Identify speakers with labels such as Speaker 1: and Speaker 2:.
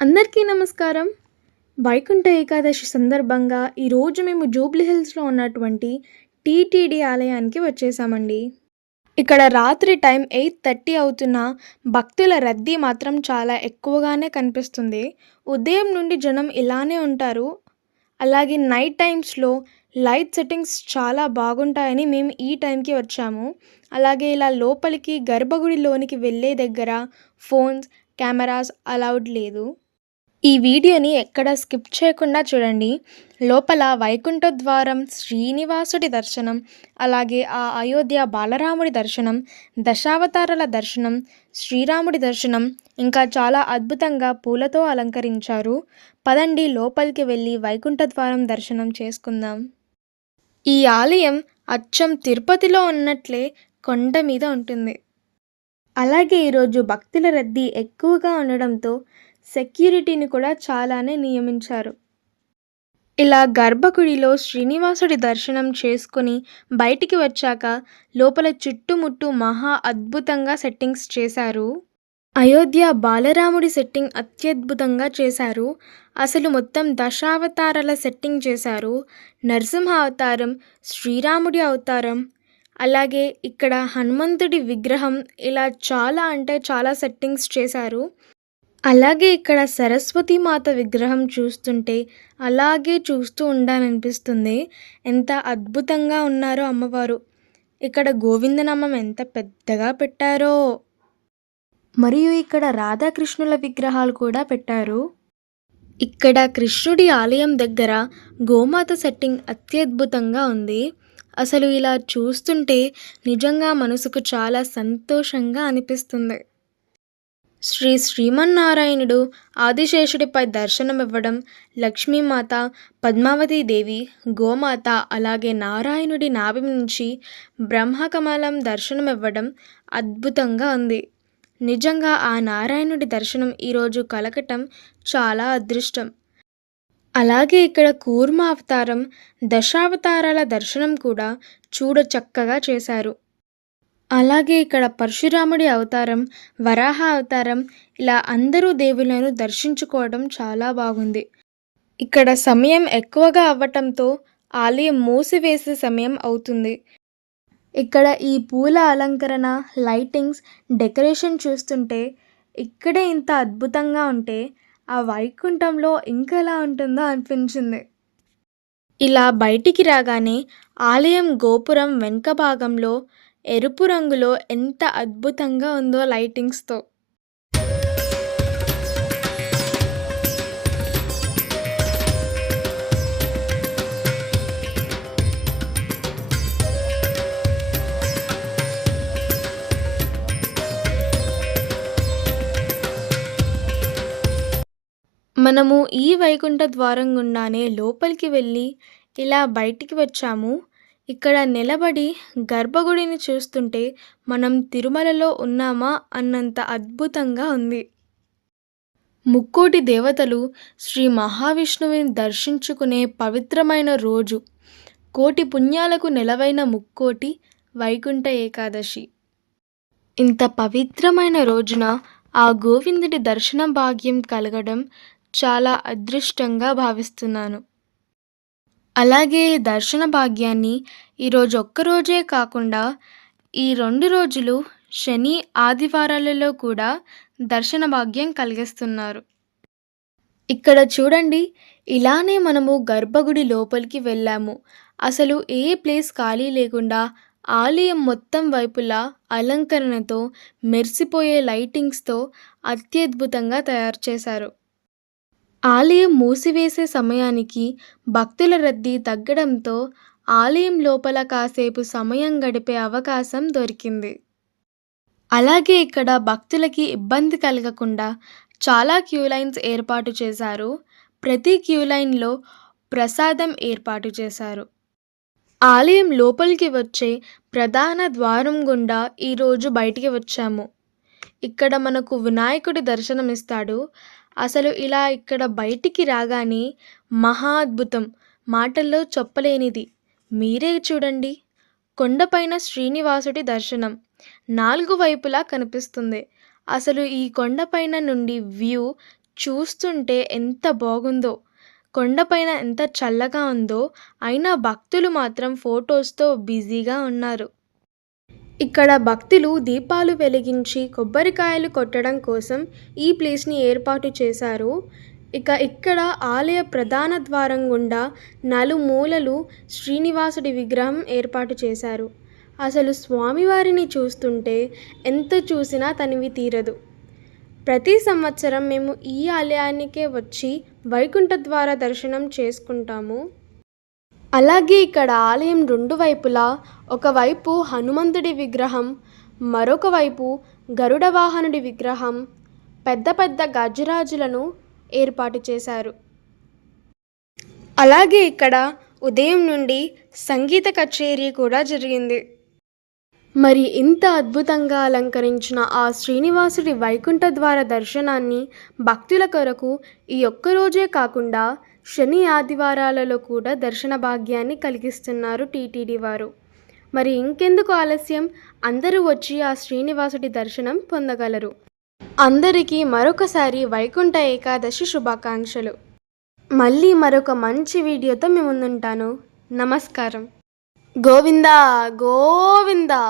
Speaker 1: అందరికీ నమస్కారం. వైకుంఠ ఏకాదశి సందర్భంగా ఈరోజు మేము జూబ్లీ హిల్స్‌లో ఉన్నటువంటి టీటీడీ ఆలయానికి వచ్చేసామండి. ఇక్కడ రాత్రి టైం ఎయిత్ థర్టీ అవుతున్న భక్తుల రద్దీ మాత్రం చాలా ఎక్కువగానే కనిపిస్తుంది. ఉదయం నుండి జనం ఇలానే ఉంటారు. అలాగే నైట్ టైమ్స్‌లో లైట్ సెట్టింగ్స్ చాలా బాగుంటాయని మేము ఈ టైంకి వచ్చాము. అలాగే ఇలా లోపలికి గర్భగుడిలోనికి వెళ్ళే దగ్గర ఫోన్స్, కెమెరాస్ అలౌడ్ లేదు. ఈ వీడియోని ఎక్కడ స్కిప్ చేయకుండా చూడండి. లోపల వైకుంఠ ద్వారం, శ్రీనివాసుడి దర్శనం, అలాగే ఆ అయోధ్య బాలరాముడి దర్శనం, దశావతారాల దర్శనం, శ్రీరాముడి దర్శనం, ఇంకా చాలా అద్భుతంగా పూలతో అలంకరించారు. పదండి లోపలికి వెళ్ళి వైకుంఠ ద్వారం దర్శనం చేసుకుందాం. ఈ ఆలయం అచ్చం తిరుపతిలో ఉన్నట్లే కొండ మీద ఉంటుంది. అలాగే ఈరోజు భక్తుల రద్దీ ఎక్కువగా ఉండడంతో సెక్యూరిటీని కూడా చాలానే నియమించారు. ఇలా గర్భగుడిలో శ్రీనివాసుడి దర్శనం చేసుకుని బయటికి వచ్చాక లోపల చుట్టుముట్టు మహా అద్భుతంగా సెట్టింగ్స్ చేశారు. అయోధ్య బాలరాముడి సెట్టింగ్ అత్యద్భుతంగా చేశారు. అసలు మొత్తం దశావతారాల సెట్టింగ్ చేశారు. నరసింహ అవతారం, శ్రీరాముడి అవతారం, అలాగే ఇక్కడ హనుమంతుడి విగ్రహం ఇలా చాలా అంటే చాలా సెట్టింగ్స్ చేశారు. అలాగే ఇక్కడ సరస్వతి మాత విగ్రహం చూస్తుంటే అలాగే చూస్తూ ఉండాలనిపిస్తుంది. ఎంత అద్భుతంగా ఉన్నారో అమ్మవారు. ఇక్కడ గోవిందనామం ఎంత పెద్దగా పెట్టారో! మరియు ఇక్కడ రాధాకృష్ణుల విగ్రహాలు కూడా పెట్టారు. ఇక్కడ కృష్ణుడి ఆలయం దగ్గర గోమాత సెట్టింగ్ అత్యద్భుతంగా ఉంది. అసలు ఇలా చూస్తుంటే నిజంగా మనసుకు చాలా సంతోషంగా అనిపిస్తుంది. శ్రీ శ్రీమన్నారాయణుడు ఆదిశేషుడిపై దర్శనమివ్వడం, లక్ష్మీమాత, పద్మావతీదేవి, గోమాత అలాగే నారాయణుడి నాభి నుంచి బ్రహ్మకమలం దర్శనమివ్వడం అద్భుతంగా ఉంది. నిజంగా ఆ నారాయణుడి దర్శనం ఈరోజు కలగటం చాలా అదృష్టం. అలాగే ఇక్కడ కూర్మ అవతారం, దశావతారాల దర్శనం కూడా చూడచక్కగా చేశారు. అలాగే ఇక్కడ పరశురాముడి అవతారం, వరాహ అవతారం ఇలా అందరూ దేవులను దర్శించుకోవడం చాలా బాగుంది. ఇక్కడ సమయం ఎక్కువగా అవ్వటంతో ఆలయం మూసివేసే సమయం అవుతుంది. ఇక్కడ ఈ పూల అలంకరణ, లైటింగ్స్, డెకరేషన్ చూస్తుంటే ఇక్కడే ఇంత అద్భుతంగా ఉంటే ఆ వైకుంఠంలో ఇంకెలా ఉంటుందో అనిపించింది. ఇలా బయటికి రాగానే ఆలయం గోపురం వెనుక భాగంలో ఎరుపు రంగులో ఎంత అద్భుతంగా ఉందో లైటింగ్స్‌తో. మనము ఈ వైకుంఠ ద్వారం గుండానే లోపలికి వెళ్ళి ఇలా బయటికి వచ్చాము. ఇక్కడ నిలబడి గర్భగుడిని చూస్తుంటే మనం తిరుమలలో ఉన్నామా అన్నంత అద్భుతంగా ఉంది. ముక్కోటి దేవతలు శ్రీ మహావిష్ణువుని దర్శించుకునే పవిత్రమైన రోజు. కోటి పుణ్యాలకు నెలవైన ముక్కోటి వైకుంఠ ఏకాదశి. ఇంత పవిత్రమైన రోజున ఆ గోవిందుడి దర్శన భాగ్యం కలగడం చాలా అదృష్టంగా భావిస్తున్నాను. అలాగే దర్శన భాగ్యాన్ని ఈరోజు ఒక్కరోజే కాకుండా ఈ రెండు రోజులు శని, ఆదివారాలలో కూడా దర్శన భాగ్యం కలిగిస్తున్నారు. ఇక్కడ చూడండి ఇలానే మనము గర్భగుడి లోపలికి వెళ్ళాము. అసలు ఏ ప్లేస్ ఖాళీ లేకుండా ఆలయం మొత్తం వైపులా అలంకరణతో, మెరిసిపోయే లైటింగ్స్‌తో అత్యద్భుతంగా తయారు చేశారు. ఆలయం మూసివేసే సమయానికి భక్తుల రద్దీ తగ్గడంతో ఆలయం లోపల కాసేపు సమయం గడిపే అవకాశం దొరికింది. అలాగే ఇక్కడ భక్తులకి ఇబ్బంది కలగకుండా చాలా క్యూ లైన్స్ ఏర్పాటు చేశారు. ప్రతి క్యూ లైన్‌లో ప్రసాదం ఏర్పాటు చేశారు. ఆలయం లోపలికి వచ్చే ప్రధాన ద్వారం గుండా ఈరోజు బయటికి వచ్చాము. ఇక్కడ మనకు వినాయకుడి దర్శనమిస్తాడు. అసలు ఇలా ఇక్కడ బయటికి రాగానే మహా అద్భుతం. మాటల్లో చెప్పలేనిది. మీరే చూడండి. కొండపైన శ్రీనివాసుడి దర్శనం. నాలుగు వైపులా కనిపిస్తుంది. అసలు ఈ కొండపైన నుండి వ్యూ చూస్తుంటే ఎంత బాగుందో కొండపైన ఎంత చల్లగా ఉందో అయినా భక్తులు మాత్రం ఫొటోస్తో బిజీగా ఉన్నారు ఇక్కడ భక్తులు దీపాలు వెలిగించి కొబ్బరికాయలు కొట్టడం కోసం ఈ ప్లేస్ని ఏర్పాటు చేశారు. ఇక ఇక్కడ ఆలయ ప్రధాన ద్వారం గుండా నలుమూలలు శ్రీనివాసుడి విగ్రహం ఏర్పాటు చేశారు. అసలు స్వామివారిని చూస్తుంటే ఎంత చూసినా తనివి తీరదు. ప్రతి సంవత్సరం మేము ఈ ఆలయానికే వచ్చి వైకుంఠ ద్వారా దర్శనం చేసుకుంటాము. అలాగే ఇక్కడ ఆలయం రెండు వైపులా ఒకవైపు హనుమంతుడి విగ్రహం మరొక వైపు గరుడ వాహనుడి విగ్రహం పెద్ద పెద్ద గజరాజులను ఏర్పాటు చేశారు. అలాగే ఇక్కడ ఉదయం నుండి సంగీత కచేరీ కూడా జరిగింది. మరి ఇంత అద్భుతంగా అలంకరించిన ఆ శ్రీనివాసుడి వైకుంఠ ద్వార దర్శనాన్ని భక్తుల కొరకు ఈ ఒక్క రోజే కాకుండా శని ఆదివారాలలో కూడా దర్శన భాగ్యాన్ని కలిగిస్తున్నారు టీటీడీ వారు. మరి ఇంకెందుకు ఆలస్యం? అందరూ వచ్చి ఆ శ్రీనివాసుడి దర్శనం పొందగలరు. అందరికీ మరొకసారి వైకుంఠ ఏకాదశి శుభాకాంక్షలు. మళ్ళీ మరొక మంచి వీడియోతో మీ ముందుంటాను. నమస్కారం. గోవిందా గోవిందా!